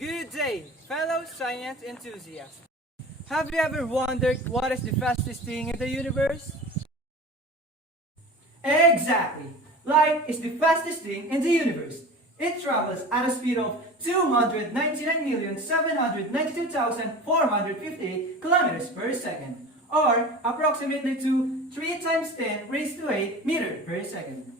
Good day, fellow science enthusiasts. Have you ever wondered what is the fastest thing in the universe? Exactly! Light is the fastest thing in the universe. It travels at a speed of 299,792,458 kilometers per second, or approximately to 3 times 10 raised to 8 meters per second.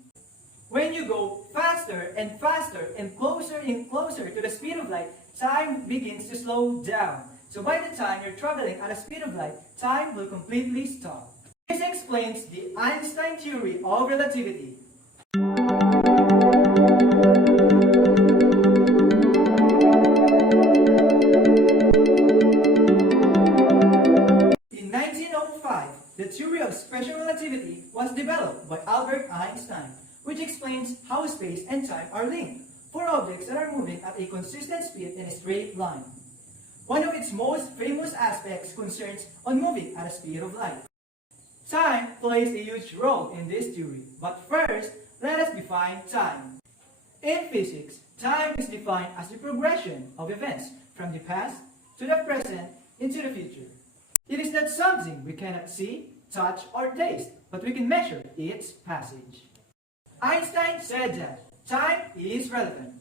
When you go faster and faster and closer to the speed of light, time begins to slow down. So by the time you're traveling at a speed of light, time will completely stop. This explains the Einstein theory of relativity. In 1905, the theory of special relativity was developed by Albert Einstein, which explains how space and time are linked for objects that are moving at a consistent speed in a straight line. One of its most famous aspects concerns on moving at a speed of light. Time plays a huge role in this theory, but first, let us define time. In physics, time is defined as the progression of events from the past to the present into the future. It is not something we cannot see, touch, or taste, but we can measure its passage. Einstein said that time is relative.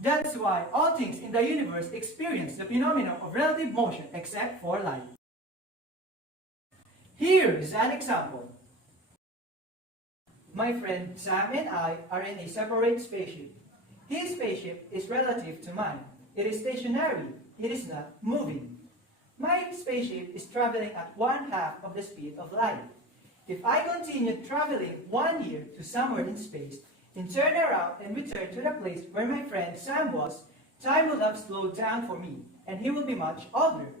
That's why all things in the universe experience the phenomenon of relative motion except for light. Here is an example. My friend Sam and I are in a separate spaceship. His spaceship is relative to mine. It is stationary. It is not moving. My spaceship is traveling at 1/2 of the speed of light. If I continued traveling 1 year to somewhere in space, and turn around and return to the place where my friend Sam was, time will have slowed down for me, and he will be much older.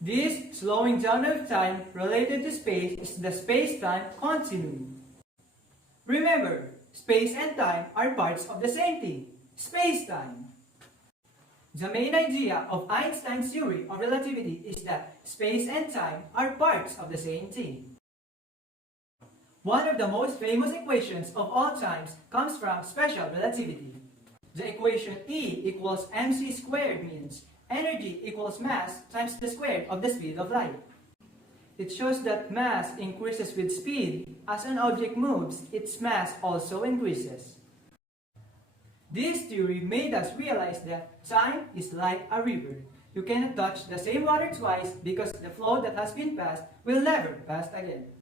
This slowing down of time related to space is the space-time continuum. Remember, space and time are parts of the same thing, space-time. The main idea of Einstein's theory of relativity is that space and time are parts of the same thing. One of the most famous equations of all times comes from special relativity. The equation E equals mc squared means energy equals mass times the square of the speed of light. It shows that mass increases with speed. As an object moves, its mass also increases. This theory made us realize that time is like a river. You cannot touch the same water twice because the flow that has been passed will never pass again.